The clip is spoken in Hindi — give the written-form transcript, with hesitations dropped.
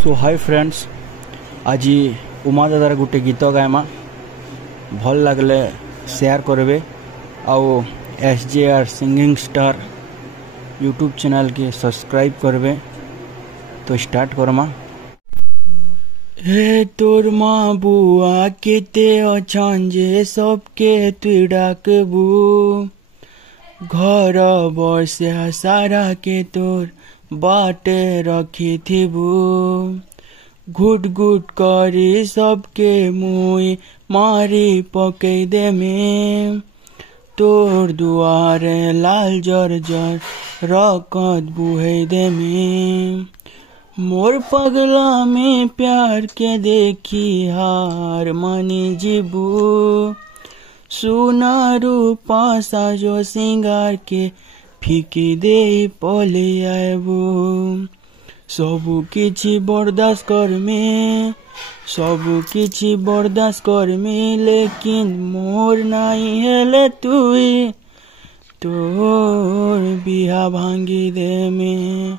सो हाय फ्रेंड्स, आज उमा दादार गोटे गीत गायमा भल लगले शेयर करबे आउ SJR singing star YouTube channel के सब्सक्राइब करबे। तो स्टार्ट करमा। हे तोर माँ बुआ केते अछन जे सबके तुई डाकबू, घर बसिया सारा के तोर बाटे रखी थिबू, घुट घुट करी सबके मुई मारी पकई दे में, तोर दुआरे लाल जर जर रकत बुहे दे में, मोर पगला में प्यार के देखी हार मानी जीबू, सुना रूपा साजो सिंगार के फिकी दे पले आएबू, सबु किछि बर्दाश्त करमे लेकिन मोर नाई हेले तुई, तोर बिहा भांगी दे में।